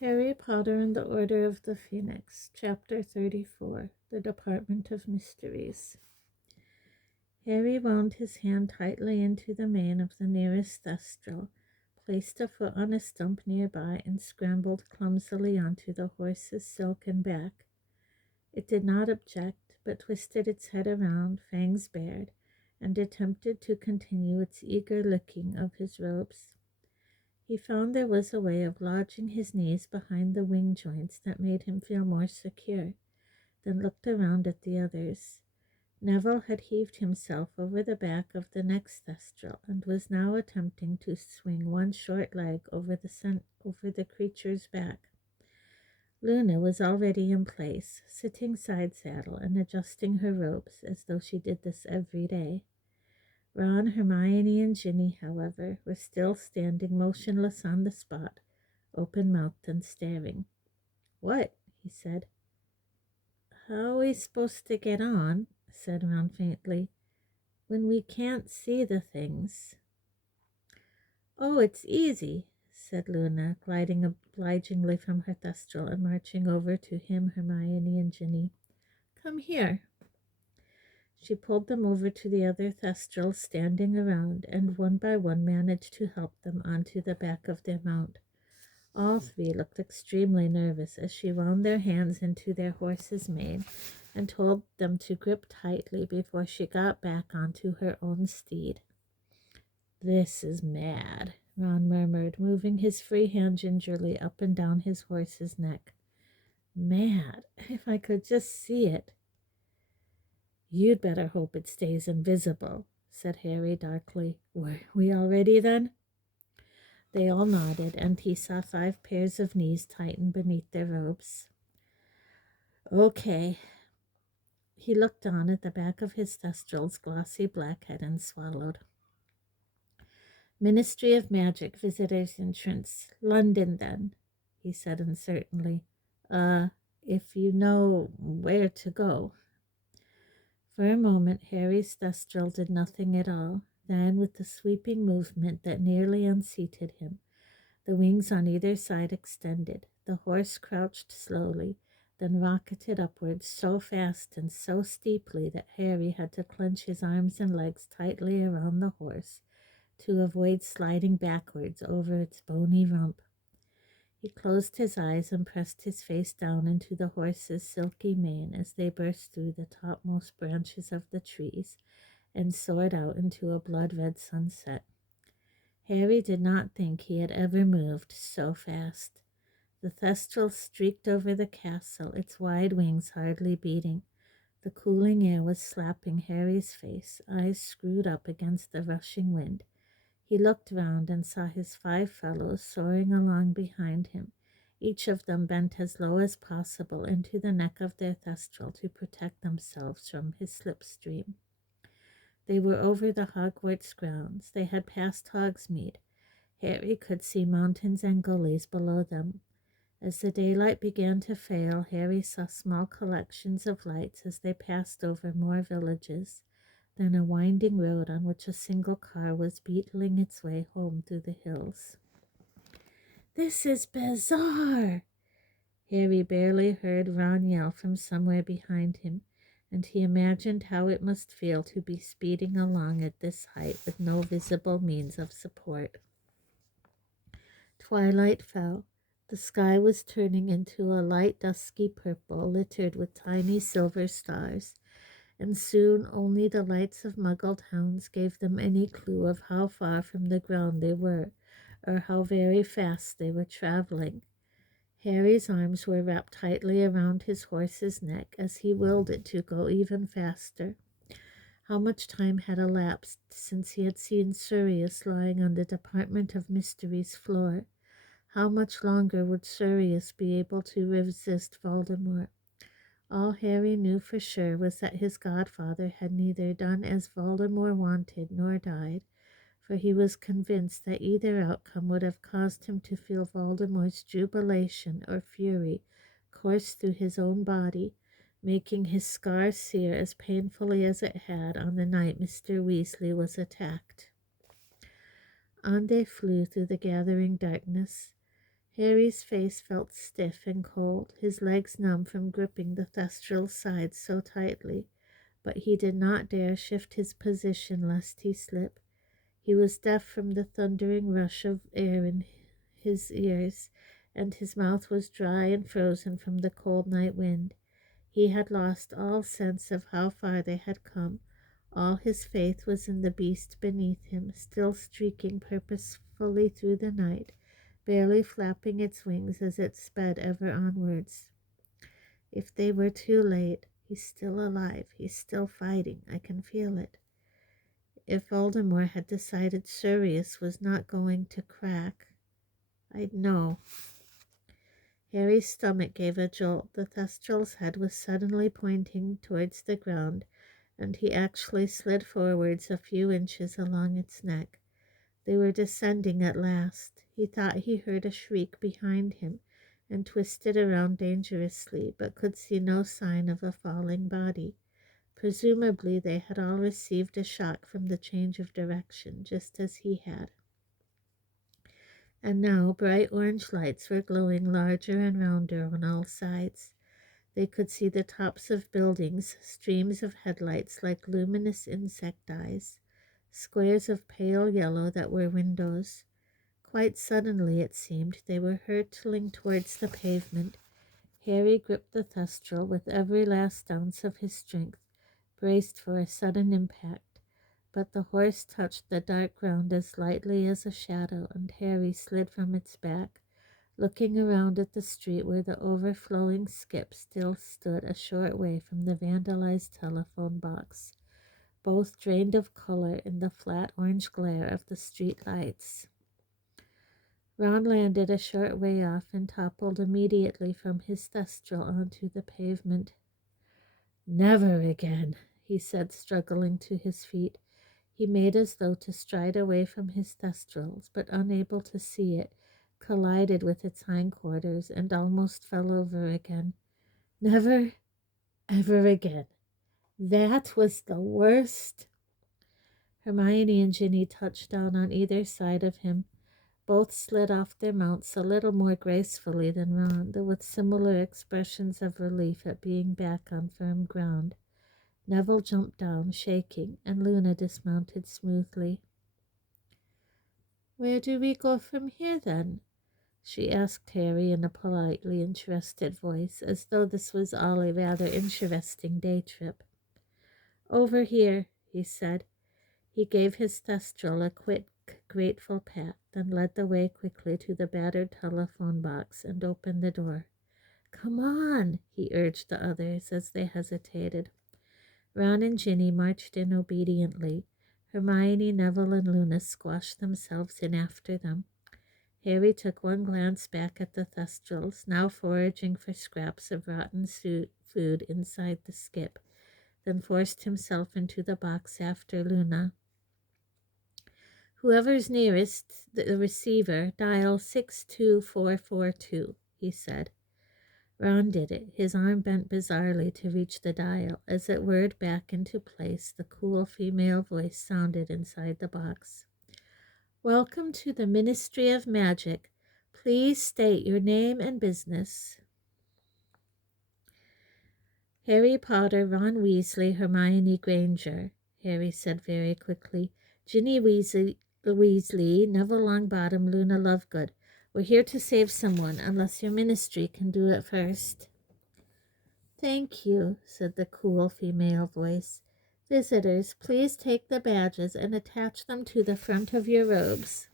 Harry Potter and the Order of the Phoenix, Chapter 34, The Department of Mysteries. Harry wound his hand tightly into the mane of the nearest thestral, placed a foot on a stump nearby, and scrambled clumsily onto the horse's silken back. It did not object, but twisted its head around, fangs bared, and attempted to continue its eager licking of his robes. He found there was a way of lodging his knees behind the wing joints that made him feel more secure, then looked around at the others. Neville had heaved himself over the back of the next thestral and was now attempting to swing one short leg over the creature's back. Luna was already in place, sitting side saddle and adjusting her ropes as though she did this every day. Ron, Hermione, and Ginny, however, were still standing motionless on the spot, open-mouthed and staring. "What?" he said. "How are we supposed to get on," said Ron faintly, "when we can't see the things?" "Oh, it's easy," said Luna, gliding obligingly from her thestral and marching over to him, Hermione, and Ginny. "Come here." She pulled them over to the other thestrals standing around, and one by one managed to help them onto the back of their mount. All three looked extremely nervous as she wound their hands into their horses' mane and told them to grip tightly before she got back onto her own steed. "This is mad," Ron murmured, moving his free hand gingerly up and down his horse's neck. "Mad. If I could just see it." "You'd better hope it stays invisible," said Harry darkly. "Were we all ready then?" They all nodded, and he saw 5 pairs of knees tighten beneath their robes. "Okay." He looked on at the back of his thestral's glossy black head and swallowed. "Ministry of Magic visitors entrance. London, then," he said uncertainly. If you know where to go." For a moment, Harry's thestral did nothing at all. Then, with a sweeping movement that nearly unseated him, the wings on either side extended. The horse crouched slowly, then rocketed upwards so fast and so steeply that Harry had to clench his arms and legs tightly around the horse to avoid sliding backwards over its bony rump. He closed his eyes and pressed his face down into the horse's silky mane as they burst through the topmost branches of the trees and soared out into a blood-red sunset. Harry did not think he had ever moved so fast. The thestral streaked over the castle, its wide wings hardly beating. The cooling air was slapping Harry's face, eyes screwed up against the rushing wind. He looked round and saw his 5 fellows soaring along behind him, each of them bent as low as possible into the neck of their thestral to protect themselves from his slipstream. They were over the Hogwarts grounds. They had passed Hogsmeade. Harry could see mountains and gullies below them. As the daylight began to fail, Harry saw small collections of lights as they passed over more villages, then a winding road on which a single car was beetling its way home through the hills. "This is bizarre!" Harry barely heard Ron yell from somewhere behind him, and he imagined how it must feel to be speeding along at this height with no visible means of support. Twilight fell. The sky was turning into a light dusky purple littered with tiny silver stars, and soon only the lights of muggled hounds gave them any clue of how far from the ground they were, or how very fast they were traveling. Harry's arms were wrapped tightly around his horse's neck as he willed it to go even faster. How much time had elapsed since he had seen Sirius lying on the Department of Mysteries floor? How much longer would Sirius be able to resist Voldemort? All Harry knew for sure was that his godfather had neither done as Voldemort wanted nor died, for he was convinced that either outcome would have caused him to feel Voldemort's jubilation or fury course through his own body, making his scar sear as painfully as it had on the night Mr. Weasley was attacked. On they flew through the gathering darkness. Harry's face felt stiff and cold, his legs numb from gripping the Thestral's sides so tightly, but he did not dare shift his position lest he slip. He was deaf from the thundering rush of air in his ears, and his mouth was dry and frozen from the cold night wind. He had lost all sense of how far they had come. All his faith was in the beast beneath him, still streaking purposefully through the night, barely flapping its wings as it sped ever onwards. If they were too late, he's still alive, he's still fighting, I can feel it. If Voldemort had decided Sirius was not going to crack, I'd know. Harry's stomach gave a jolt. The Thestral's head was suddenly pointing towards the ground, and he actually slid forwards a few inches along its neck. They were descending at last. He thought he heard a shriek behind him, and twisted around dangerously, but could see no sign of a falling body. Presumably they had all received a shock from the change of direction, just as he had. And now bright orange lights were glowing larger and rounder on all sides. They could see the tops of buildings, streams of headlights like luminous insect eyes, squares of pale yellow that were windows. Quite suddenly, it seemed, they were hurtling towards the pavement. Harry gripped the Thestral with every last ounce of his strength, braced for a sudden impact. But the horse touched the dark ground as lightly as a shadow, and Harry slid from its back, looking around at the street where the overflowing skip still stood a short way from the vandalized telephone box, both drained of color in the flat orange glare of the street lights. Ron landed a short way off and toppled immediately from his Thestral onto the pavement. "Never again," he said, struggling to his feet. He made as though to stride away from his Thestrals, but unable to see it, collided with its hindquarters and almost fell over again. Never, ever again. That was the worst. Hermione and Ginny touched down on either side of him. Both slid off their mounts a little more gracefully than Ron, though with similar expressions of relief at being back on firm ground. Neville jumped down, shaking, and Luna dismounted smoothly. "Where do we go from here, then?" she asked Harry in a politely interested voice, as though this was all a rather interesting day trip. "Over here," he said. He gave his Thestral a quick, grateful pat, then led the way quickly to the battered telephone box and opened the door. "Come on," he urged the others as they hesitated. Ron and Ginny marched in obediently. Hermione, Neville, and Luna squashed themselves in after them. Harry took one glance back at the Thestrals, now foraging for scraps of rotten food inside the skip, then forced himself into the box after Luna. "Whoever's nearest the receiver, dial 62442, he said. Ron did it, his arm bent bizarrely to reach the dial. As it whirred back into place, the cool female voice sounded inside the box. "Welcome to the Ministry of Magic. Please state your name and business." "Harry Potter, Ron Weasley, Hermione Granger," Harry said very quickly. "Ginny Weasley, Neville Longbottom, Luna Lovegood. We're here to save someone, unless your ministry can do it first." "Thank you," said the cool female voice. "Visitors, please take the badges and attach them to the front of your robes."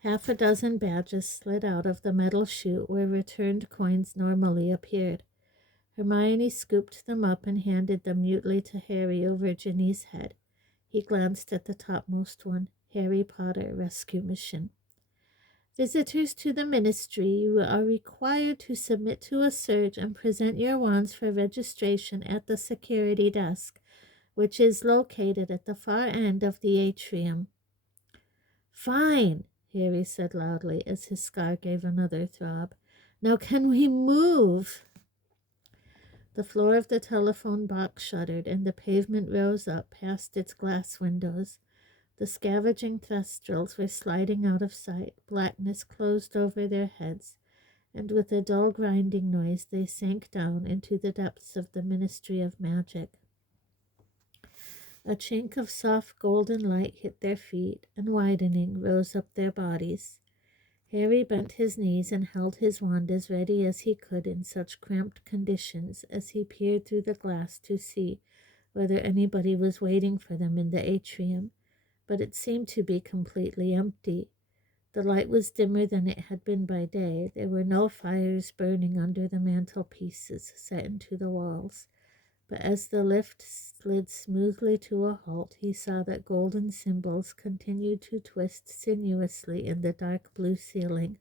Half a dozen badges slid out of the metal chute where returned coins normally appeared. Hermione scooped them up and handed them mutely to Harry over Ginny's head. He glanced at the topmost one, Harry Potter Rescue Mission. "Visitors to the ministry, you are required to submit to a surge and present your wands for registration at the security desk, which is located at the far end of the atrium." "Fine," Harry said loudly as his scar gave another throb. "Now can we move?" The floor of the telephone box shuddered, and the pavement rose up past its glass windows. The scavenging Thestrals were sliding out of sight. Blackness closed over their heads, and with a dull grinding noise they sank down into the depths of the Ministry of Magic. A chink of soft golden light hit their feet, and widening, rose up their bodies. Harry bent his knees and held his wand as ready as he could in such cramped conditions as he peered through the glass to see whether anybody was waiting for them in the atrium, but it seemed to be completely empty. The light was dimmer than it had been by day. There were no fires burning under the mantelpieces set into the walls, but as the lift slid smoothly to a halt, he saw that golden symbols continued to twist sinuously in the dark blue ceiling.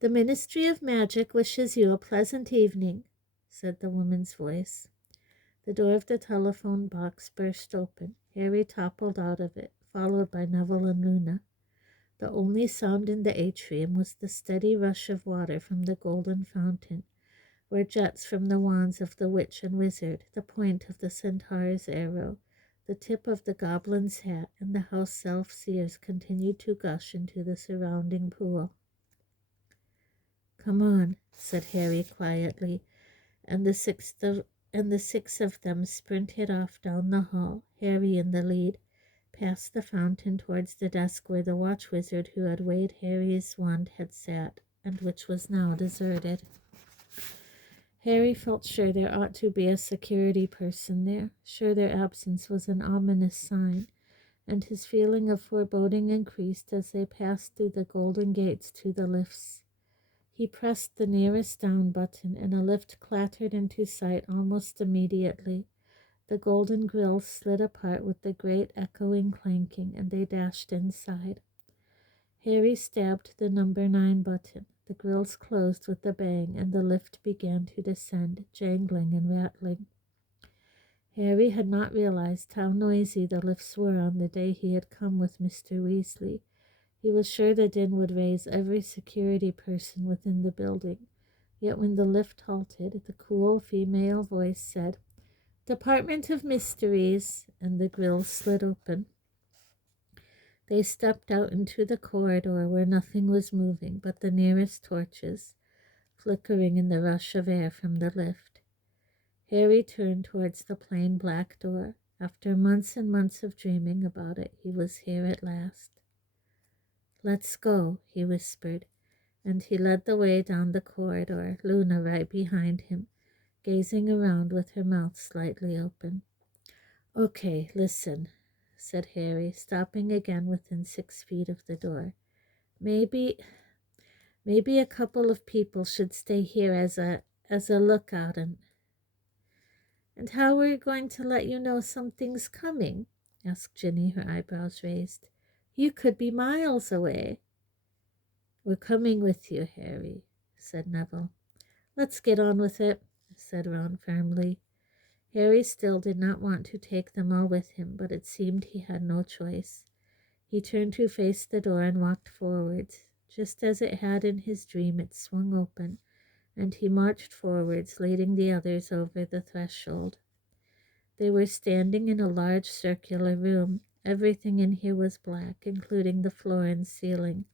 "The Ministry of Magic wishes you a pleasant evening," said the woman's voice. The door of the telephone box burst open. Harry toppled out of it, followed by Neville and Luna. The only sound in the atrium was the steady rush of water from the golden fountain, where jets from the wands of the witch and wizard, the point of the centaur's arrow, the tip of the goblin's hat, and the house elf-seers continued to gush into the surrounding pool. "Come on," said Harry quietly, and the six of them sprinted off down the hall, Harry in the lead, past the fountain towards the desk where the watch wizard who had weighed Harry's wand had sat, and which was now deserted. Harry felt sure there ought to be a security person there, sure their absence was an ominous sign, and his feeling of foreboding increased as they passed through the golden gates to the lifts. He pressed the nearest down button, and a lift clattered into sight almost immediately. The golden grills slid apart with the great echoing clanking, and they dashed inside. Harry stabbed the number 9 button. The grills closed with a bang, and the lift began to descend, jangling and rattling. Harry had not realized how noisy the lifts were on the day he had come with Mr. Weasley. He was sure the din would raise every security person within the building. Yet when the lift halted, the cool female voice said, "Department of Mysteries," and the grills slid open. They stepped out into the corridor where nothing was moving but the nearest torches, flickering in the rush of air from the lift. Harry turned towards the plain black door. After months and months of dreaming about it, he was here at last. "Let's go," he whispered, and he led the way down the corridor, Luna right behind him, gazing around with her mouth slightly open. "Okay, listen," said Harry, stopping again within 6 feet of the door. Maybe a couple of people should stay here as a lookout, and how are we going to let you know something's coming?" asked Ginny, her eyebrows raised. "You could be miles away." "We're coming with you, Harry," said Neville. "Let's get on with it," said Ron firmly. Harry still did not want to take them all with him, but it seemed he had no choice. He turned to face the door and walked forwards. Just as it had in his dream, it swung open, and he marched forwards, leading the others over the threshold. They were standing in a large circular room. Everything in here was black, including the floor and ceiling.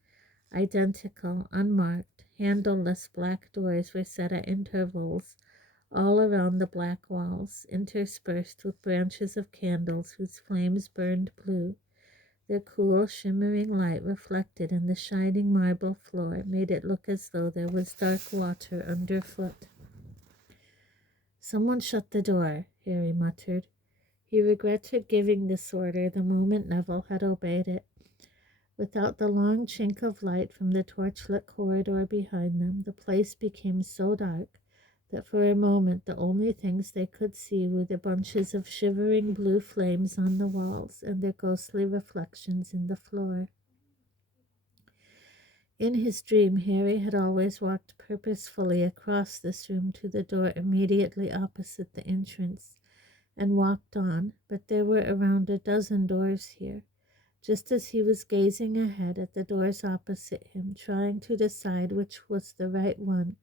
Identical, unmarked, handleless black doors were set at intervals all around the black walls, interspersed with branches of candles whose flames burned blue. Their cool, shimmering light reflected in the shining marble floor made it look as though there was dark water underfoot. "Someone shut the door," Harry muttered. He regretted giving this order the moment Neville had obeyed it. Without the long chink of light from the torchlit corridor behind them, the place became so dark that for a moment the only things they could see were the bunches of shivering blue flames on the walls and their ghostly reflections in the floor. In his dream, Harry had always walked purposefully across this room to the door immediately opposite the entrance, and walked on, but there were around a dozen doors here. Just as he was gazing ahead at the doors opposite him, trying to decide which was the right one,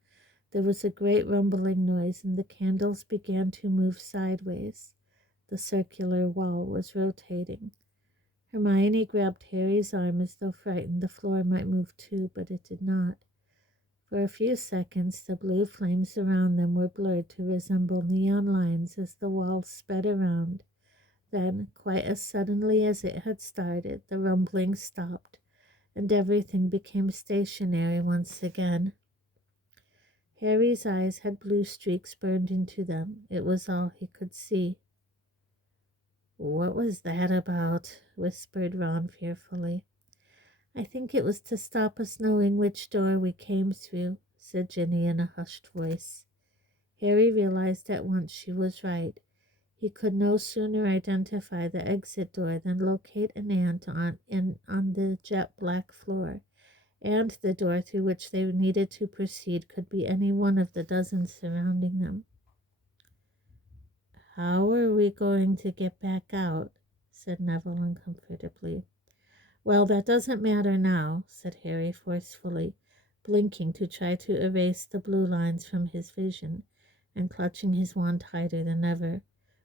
there was a great rumbling noise, and the candles began to move sideways. The circular wall was rotating. Hermione grabbed Harry's arm as though frightened the floor might move too, but it did not. For a few seconds, the blue flames around them were blurred to resemble neon lines as the walls sped around. Then, quite as suddenly as it had started, the rumbling stopped, and everything became stationary once again. Harry's eyes had blue streaks burned into them. It was all he could see. "What was that about?" whispered Ron fearfully. "I think it was to stop us knowing which door we came through," said Ginny in a hushed voice. Harry realized at once she was right. He could no sooner identify the exit door than locate an ant on the jet black floor, and the door through which they needed to proceed could be any one of the dozens surrounding them. "How are we going to get back out?" said Neville uncomfortably. "Well, that doesn't matter now," said Harry forcefully, blinking to try to erase the blue lines from his vision, and clutching his wand tighter than ever.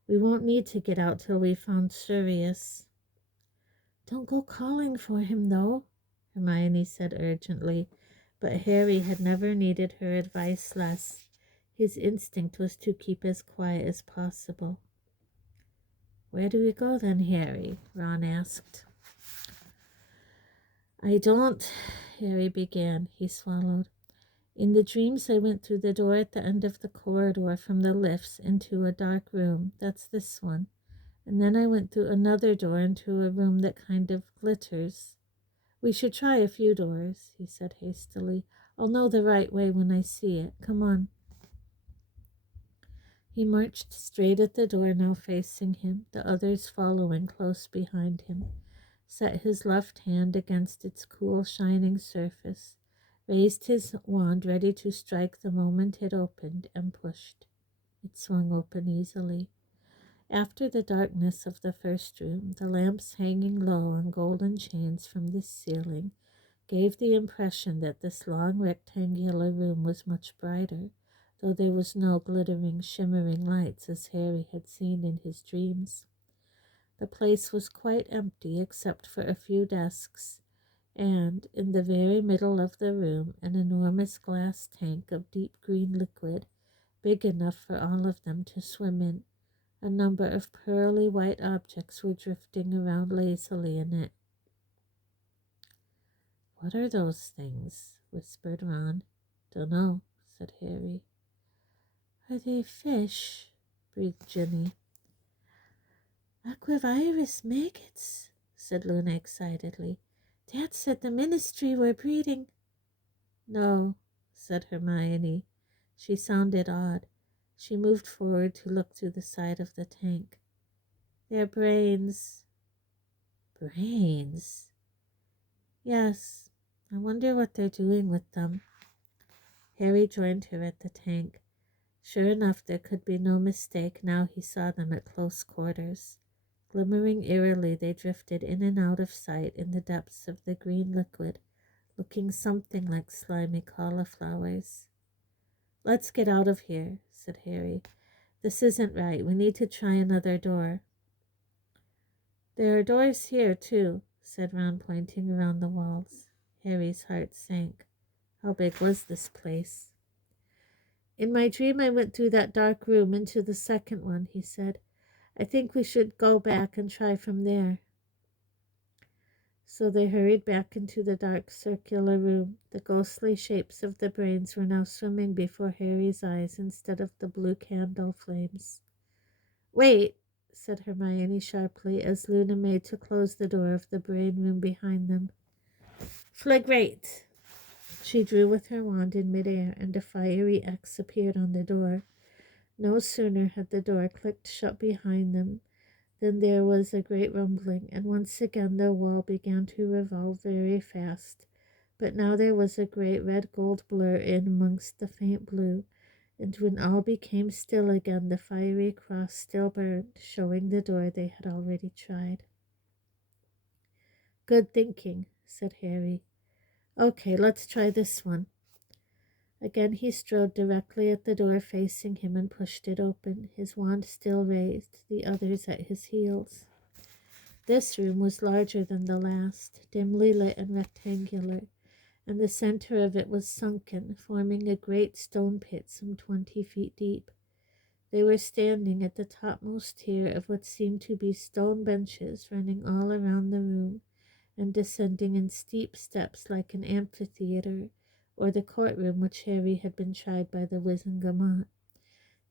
"We won't need to get out till we've found Sirius." "Don't go calling for him, though," Hermione said urgently, but Harry had never needed her advice less. His instinct was to keep as quiet as possible. "Where do we go then, Harry?" Ron asked. "I don't," Harry began. He swallowed. "In the dreams I went through the door at the end of the corridor from the lifts into a dark room. That's this one. And then I went through another door into a room that kind of glitters. We should try a few doors," he said hastily. "I'll know the right way when I see it. Come on." He marched straight at the door now facing him, the others following close behind him, set his left hand against its cool, shining surface, raised his wand ready to strike the moment it opened, and pushed. It swung open easily. After the darkness of the first room, the lamps hanging low on golden chains from the ceiling gave the impression that this long rectangular room was much brighter, though there was no glittering, shimmering lights as Harry had seen in his dreams. The place was quite empty except for a few desks, and in the very middle of the room an enormous glass tank of deep green liquid, big enough for all of them to swim in. A number of pearly white objects were drifting around lazily in it. "What are those things?" whispered Ron. "Dunno," said Harry. "Are they fish?" breathed Ginny. "Aquavirus maggots," said Luna excitedly. "Dad said the Ministry were breeding." "No," said Hermione. She sounded odd. She moved forward to look through the side of the tank. "They're brains." "Brains?" "Yes. I wonder what they're doing with them." Harry joined her at the tank. Sure enough, there could be no mistake now he saw them at close quarters. Glimmering eerily, they drifted in and out of sight in the depths of the green liquid, looking something like slimy cauliflowers. "Let's get out of here," said Harry. "This isn't right. We need to try another door." "There are doors here, too," said Ron, pointing around the walls. Harry's heart sank. How big was this place? "In my dream I went through that dark room into the second one," he said. "I think we should go back and try from there." So they hurried back into the dark circular room. The ghostly shapes of the brains were now swimming before Harry's eyes instead of the blue candle flames. "Wait," said Hermione sharply as Luna made to close the door of the brain room behind them. "Flagrate!" She drew with her wand in midair, and a fiery X appeared on the door. No sooner had the door clicked shut behind them than there was a great rumbling, and once again the wall began to revolve very fast. But now there was a great red-gold blur in amongst the faint blue, and when all became still again, the fiery cross still burned, showing the door they had already tried. "Good thinking," said Harry. "Okay, let's try this one." Again he strode directly at the door facing him and pushed it open, his wand still raised, the others at his heels. This room was larger than the last, dimly lit and rectangular, and the center of it was sunken, forming a great stone pit some 20 feet deep. They were standing at the topmost tier of what seemed to be stone benches running all around the room and descending in steep steps like an amphitheater or the courtroom which Harry had been tried by the Wizengamot.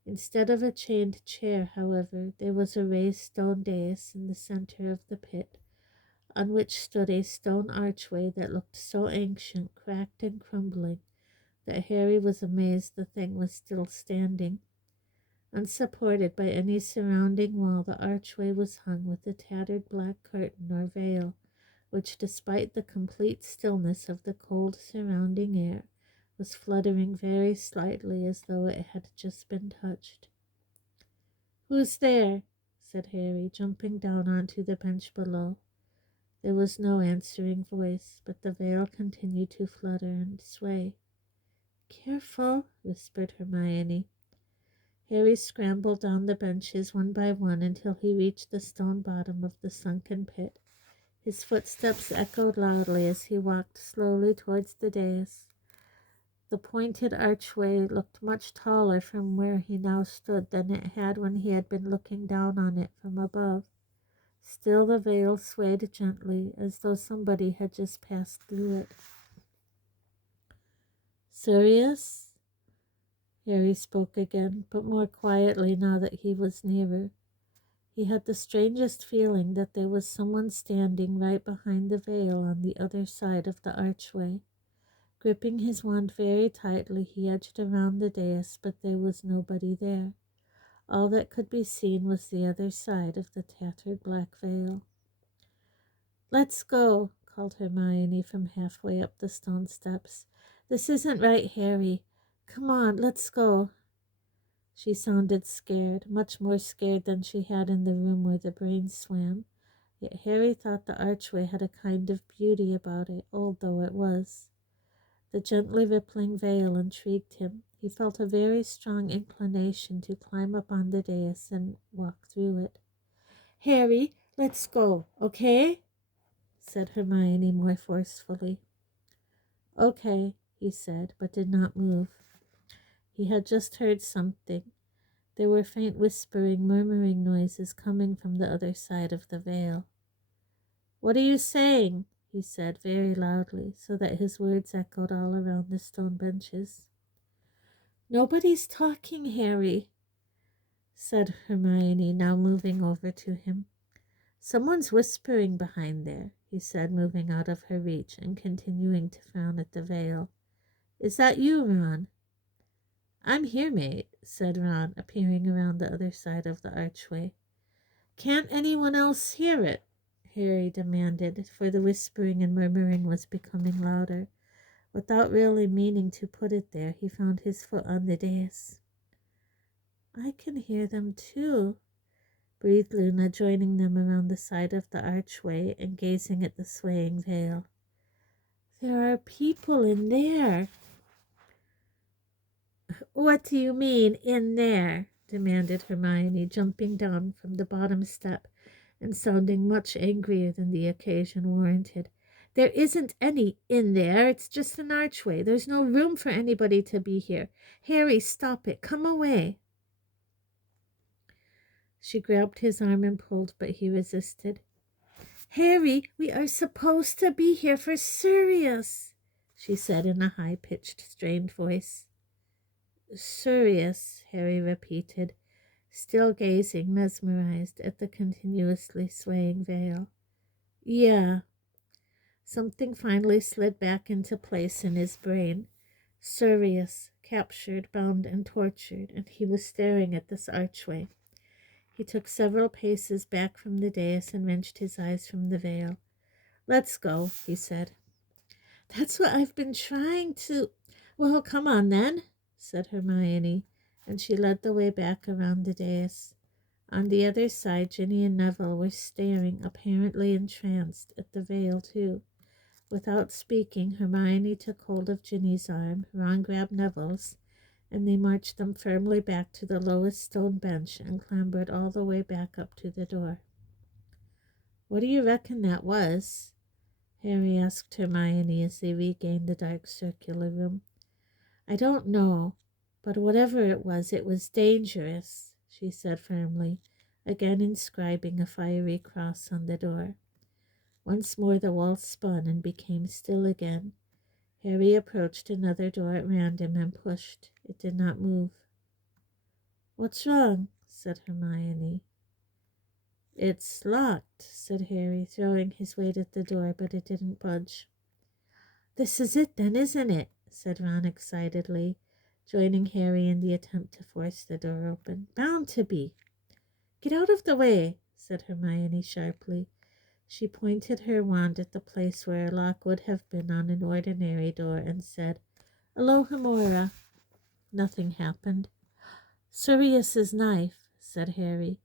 Instead of a chained chair, however, there was a raised stone dais in the center of the pit, on which stood a stone archway that looked so ancient, cracked and crumbling, that Harry was amazed the thing was still standing. Unsupported by any surrounding wall, the archway was hung with a tattered black curtain or veil, which, despite the complete stillness of the cold surrounding air, was fluttering very slightly as though it had just been touched. "Who's there?" said Harry, jumping down onto the bench below. There was no answering voice, but the veil continued to flutter and sway. "Careful," whispered Hermione. Harry scrambled down the benches one by one until he reached the stone bottom of the sunken pit. His footsteps echoed loudly as he walked slowly towards the dais. The pointed archway looked much taller from where he now stood than it had when he had been looking down on it from above. Still the veil swayed gently, as though somebody had just passed through it. "Sirius?" Harry spoke again, but more quietly now that he was nearer. He had the strangest feeling that there was someone standing right behind the veil on the other side of the archway. Gripping his wand very tightly, he edged around the dais, but there was nobody there. All that could be seen was the other side of the tattered black veil. "Let's go," called Hermione from halfway up the stone steps. "This isn't right, Harry. Come on, let's go." She sounded scared, much more scared than she had in the room where the brain swam. Yet Harry thought the archway had a kind of beauty about it, old though it was. The gently rippling veil intrigued him. He felt a very strong inclination to climb up on the dais and walk through it. "Harry, let's go, okay?" said Hermione more forcefully. "Okay," he said, but did not move. He had just heard something. There were faint whispering, murmuring noises coming from the other side of the veil. "What are you saying?" he said very loudly, so that his words echoed all around the stone benches. "Nobody's talking, Harry," said Hermione, now moving over to him. "Someone's whispering behind there," he said, moving out of her reach and continuing to frown at the veil. "Is that you, Ron?" "I'm here, mate," said Ron, appearing around the other side of the archway. "Can't anyone else hear it?" Harry demanded, for the whispering and murmuring was becoming louder. Without really meaning to put it there, he found his foot on the dais. "I can hear them too," breathed Luna, joining them around the side of the archway and gazing at the swaying veil. "There are people in there." "What do you mean, in there?" demanded Hermione, jumping down from the bottom step and sounding much angrier than the occasion warranted. "There isn't any in there. It's just an archway. There's no room for anybody to be here. Harry, stop it. Come away." She grabbed his arm and pulled, but he resisted. "Harry, we are supposed to be here for Sirius," she said in a high-pitched, strained voice. "Sirius," Harry repeated, still gazing, mesmerized, at the continuously swaying veil. "Yeah." Something finally slid back into place in his brain. Sirius, captured, bound, and tortured, and he was staring at this archway. He took several paces back from the dais and wrenched his eyes from the veil. "Let's go," he said. "That's what I've been trying to—" "Well, come on then," said Hermione, and she led the way back around the dais. On the other side, Ginny and Neville were staring, apparently entranced, at the veil too. Without speaking, Hermione took hold of Ginny's arm, Ron grabbed Neville's, and they marched them firmly back to the lowest stone bench and clambered all the way back up to the door. What do you reckon that was? Harry asked Hermione as they regained the dark circular room. I don't know, but whatever it was dangerous, she said firmly, again inscribing a fiery cross on the door. Once more the wall spun and became still again. Harry approached another door at random and pushed. It did not move. What's wrong? Said Hermione. It's locked, said Harry, throwing his weight at the door, but it didn't budge. This is it then, isn't it? Said Ron excitedly, joining Harry in the attempt to force the door open. Bound to be. Get out of the way, said Hermione sharply. She pointed her wand at the place where a lock would have been on an ordinary door and said, Alohomora. Nothing happened. Sirius's knife, said Harry.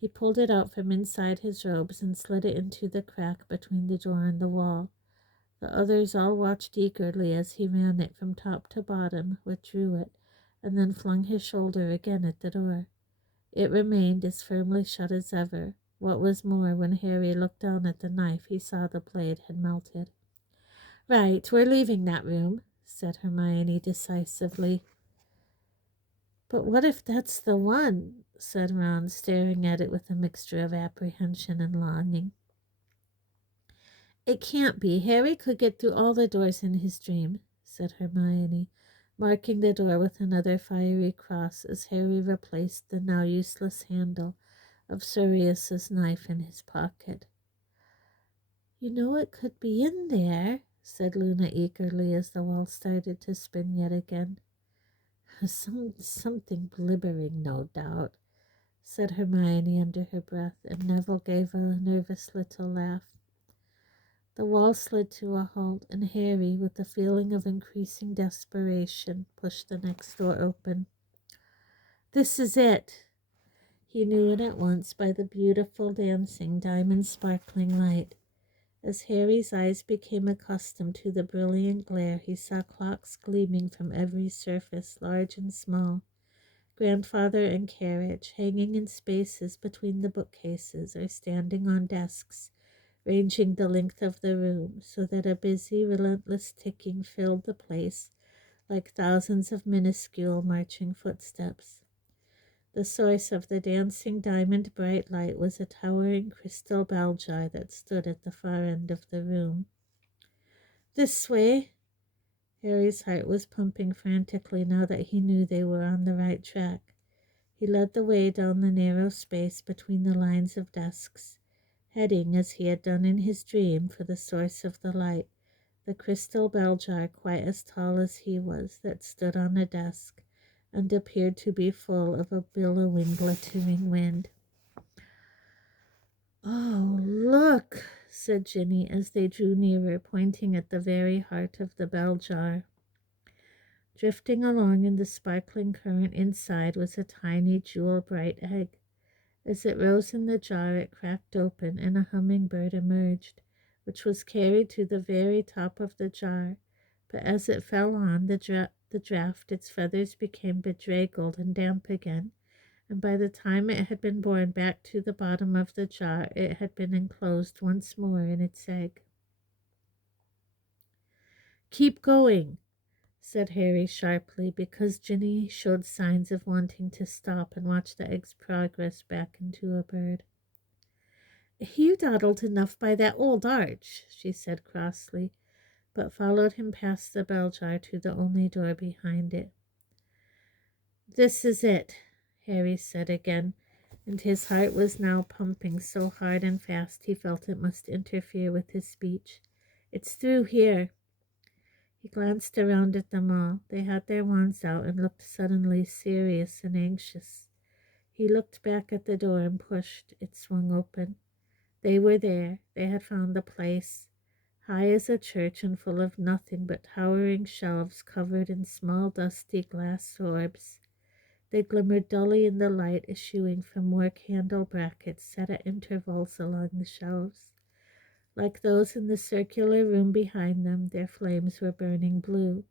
He pulled it out from inside his robes and slid it into the crack between the door and the wall. The others all watched eagerly as he ran it from top to bottom, withdrew it, and then flung his shoulder again at the door. It remained as firmly shut as ever. What was more, when Harry looked down at the knife, he saw the blade had melted. Right, we're leaving that room, said Hermione decisively. But what if that's the one? Said Ron, staring at it with a mixture of apprehension and longing. It can't be. Harry could get through all the doors in his dream, said Hermione, marking the door with another fiery cross as Harry replaced the now useless handle of Sirius's knife in his pocket. You know it could be in there, said Luna eagerly as the wall started to spin yet again. Something blibbering, no doubt, said Hermione under her breath, and Neville gave a nervous little laugh. The wall slid to a halt, and Harry, with a feeling of increasing desperation, pushed the next door open. This is it. He knew it at once by the beautiful dancing diamond-sparkling light. As Harry's eyes became accustomed to the brilliant glare, he saw clocks gleaming from every surface, large and small, grandfather and carriage, hanging in spaces between the bookcases or standing on desks, ranging the length of the room, so that a busy, relentless ticking filled the place like thousands of minuscule marching footsteps. The source of the dancing diamond bright light was a towering crystal bell jar that stood at the far end of the room. This way! Harry's heart was pumping frantically now that he knew they were on the right track. He led the way down the narrow space between the lines of desks, heading, as he had done in his dream, for the source of the light, the crystal bell jar quite as tall as he was, that stood on a desk and appeared to be full of a billowing, glittering wind. Oh, look, said Ginny as they drew nearer, pointing at the very heart of the bell jar. Drifting along in the sparkling current inside was a tiny jewel-bright egg. As it rose in the jar, it cracked open, and a hummingbird emerged, which was carried to the very top of the jar. But as it fell on the draught, its feathers became bedraggled and damp again, and by the time it had been borne back to the bottom of the jar, it had been enclosed once more in its egg. Keep going, said Harry sharply, because Ginny showed signs of wanting to stop and watch the egg's progress back into a bird. You dawdled enough by that old arch, she said crossly, but followed him past the bell jar to the only door behind it. This is it, Harry said again, and his heart was now pumping so hard and fast he felt it must interfere with his speech. It's through here. He glanced around at them all. They had their wands out and looked suddenly serious and anxious. He looked back at the door and pushed. It swung open. They were there. They had found the place, high as a church and full of nothing but towering shelves covered in small dusty glass orbs. They glimmered dully in the light issuing from more candle brackets set at intervals along the shelves. Like those in the circular room behind them, their flames were burning blue.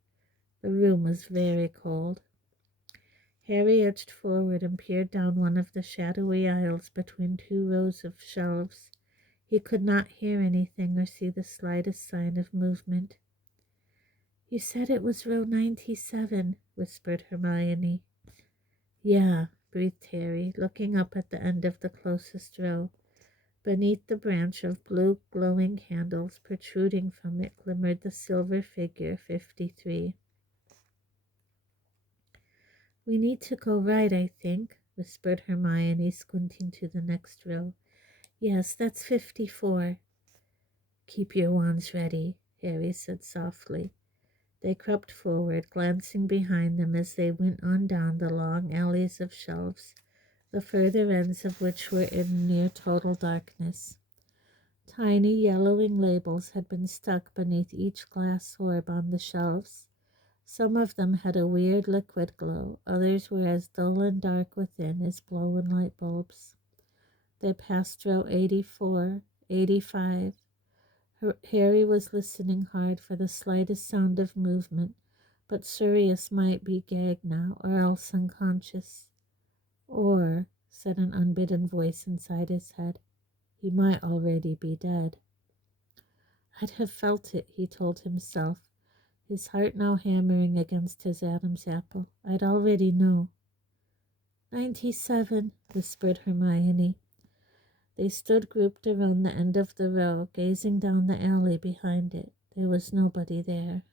The room was very cold. Harry edged forward and peered down one of the shadowy aisles between two rows of shelves. He could not hear anything or see the slightest sign of movement. "You said it was row 97, whispered Hermione. "Yeah," breathed Harry, looking up at the end of the closest row. Beneath the branch of blue glowing candles protruding from it glimmered the silver figure 53. "We need to go right, I think," whispered Hermione, squinting to the next row. "Yes, that's 54. "Keep your wands ready," Harry said softly. They crept forward, glancing behind them as they went on down the long alleys of shelves, the further ends of which were in near total darkness. Tiny yellowing labels had been stuck beneath each glass orb on the shelves. Some of them had a weird liquid glow, others were as dull and dark within as blow-in light bulbs. They passed row 84, 85. Harry was listening hard for the slightest sound of movement, but Sirius might be gagged now, or else unconscious. Or, said an unbidden voice inside his head, he might already be dead. "I'd have felt it," he told himself, his heart now hammering against his Adam's apple. "I'd already know." 97, whispered Hermione. They stood grouped around the end of the row, gazing down the alley behind it. There was nobody there.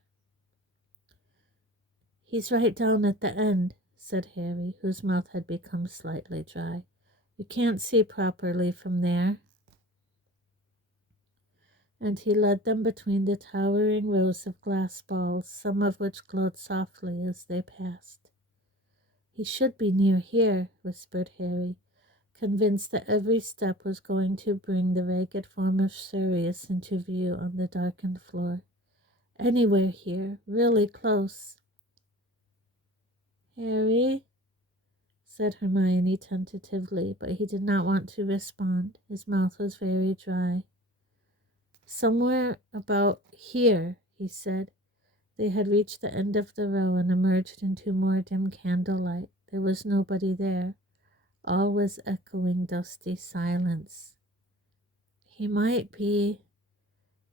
"He's right down at the end," said Harry, whose mouth had become slightly dry. "You can't see properly from there." And he led them between the towering rows of glass balls, some of which glowed softly as they passed. "He should be near here," whispered Harry, convinced that every step was going to bring the ragged form of Sirius into view on the darkened floor. "Anywhere here, really close." "Harry?" said Hermione tentatively, but he did not want to respond. His mouth was very dry. "Somewhere about here," he said. They had reached the end of the row and emerged into more dim candlelight. There was nobody there. All was echoing dusty silence. "He might be,"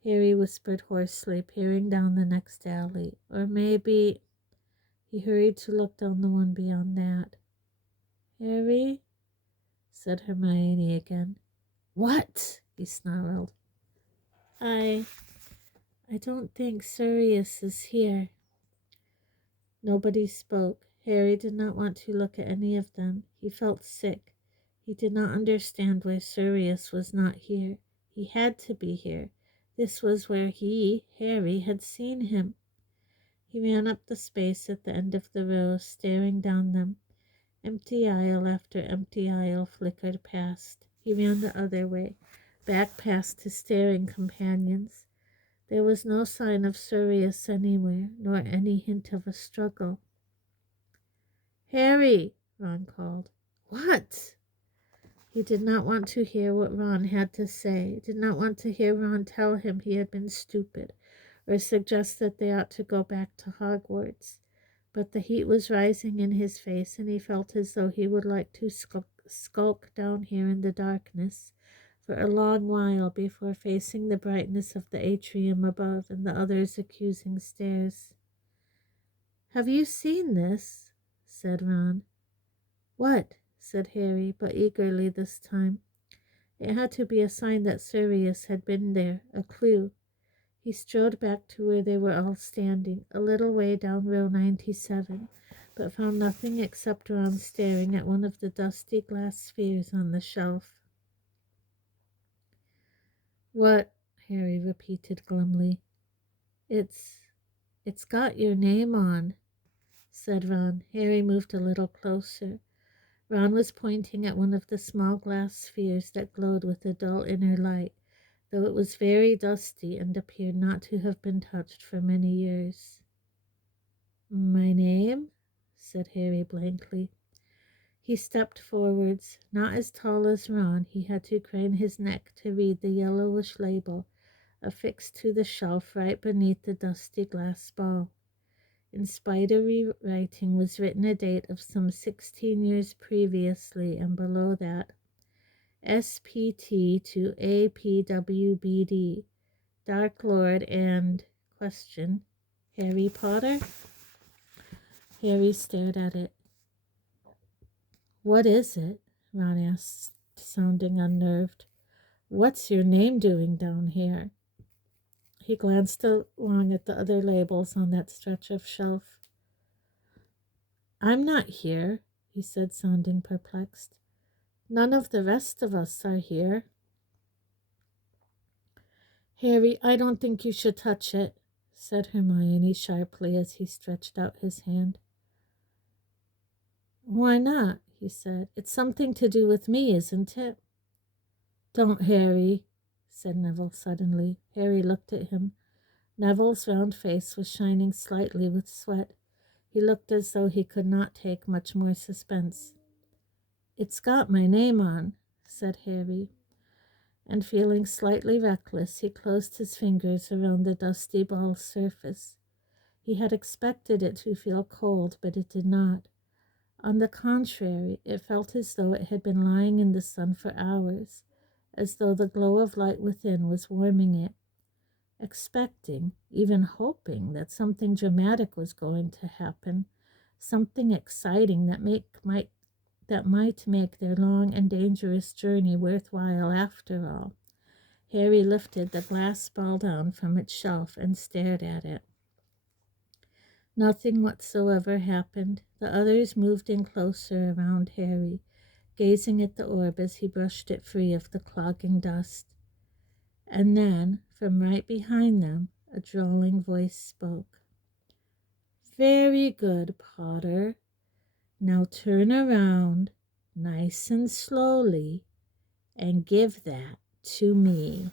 Harry whispered hoarsely, peering down the next alley. "Or maybe—" He hurried to look down the one beyond that. "Harry?" said Hermione again. "What?" he snarled. I don't think Sirius is here." Nobody spoke. Harry did not want to look at any of them. He felt sick. He did not understand why Sirius was not here. He had to be here. This was where he, Harry, had seen him. He ran up the space at the end of the row, staring down them. Empty aisle after empty aisle flickered past. He ran the other way, back past his staring companions. There was no sign of Sirius anywhere, nor any hint of a struggle. "Harry!" Ron called. "What?" He did not want to hear what Ron had to say, did not want to hear Ron tell him he had been stupid, or suggest that they ought to go back to Hogwarts. But the heat was rising in his face, and he felt as though he would like to skulk down here in the darkness for a long while before facing the brightness of the atrium above and the others' accusing stares. "Have you seen this?" said Ron. "What?" said Harry, but eagerly this time. It had to be a sign that Sirius had been there, a clue. He strode back to where they were all standing, a little way down row 97, but found nothing except Ron staring at one of the dusty glass spheres on the shelf. "What?" Harry repeated glumly. It's got your name on," said Ron. Harry moved a little closer. Ron was pointing at one of the small glass spheres that glowed with a dull inner light, though it was very dusty and appeared not to have been touched for many years. "My name?" said Harry blankly. He stepped forwards. Not as tall as Ron, he had to crane his neck to read the yellowish label affixed to the shelf right beneath the dusty glass ball. In spidery writing was written a date of some 16 years previously, and below that, SPT to APWBD, Dark Lord and question, Harry Potter? Harry stared at it. What is it? Ron asked, sounding unnerved. What's your name doing down here? He glanced along at the other labels on that stretch of shelf. I'm not here, he said, sounding perplexed. None of the rest of us are here. Harry, I don't think you should touch it, said Hermione sharply as he stretched out his hand. Why not? He said. It's something to do with me, isn't it? Don't, Harry, said Neville suddenly. Harry looked at him. Neville's round face was shining slightly with sweat. He looked as though he could not take much more suspense. It's got my name on, said Harry. And feeling slightly reckless, he closed his fingers around the dusty ball's surface. He had expected it to feel cold, but it did not. On the contrary, it felt as though it had been lying in the sun for hours, as though the glow of light within was warming it. Expecting, even hoping, that something dramatic was going to happen, something exciting that might make their long and dangerous journey worthwhile after all. Harry lifted the glass ball down from its shelf and stared at it. Nothing whatsoever happened. The others moved in closer around Harry, gazing at the orb as he brushed it free of the clogging dust. And then, from right behind them, a drawling voice spoke. Very good, Potter. Now turn around, nice and slowly, and give that to me.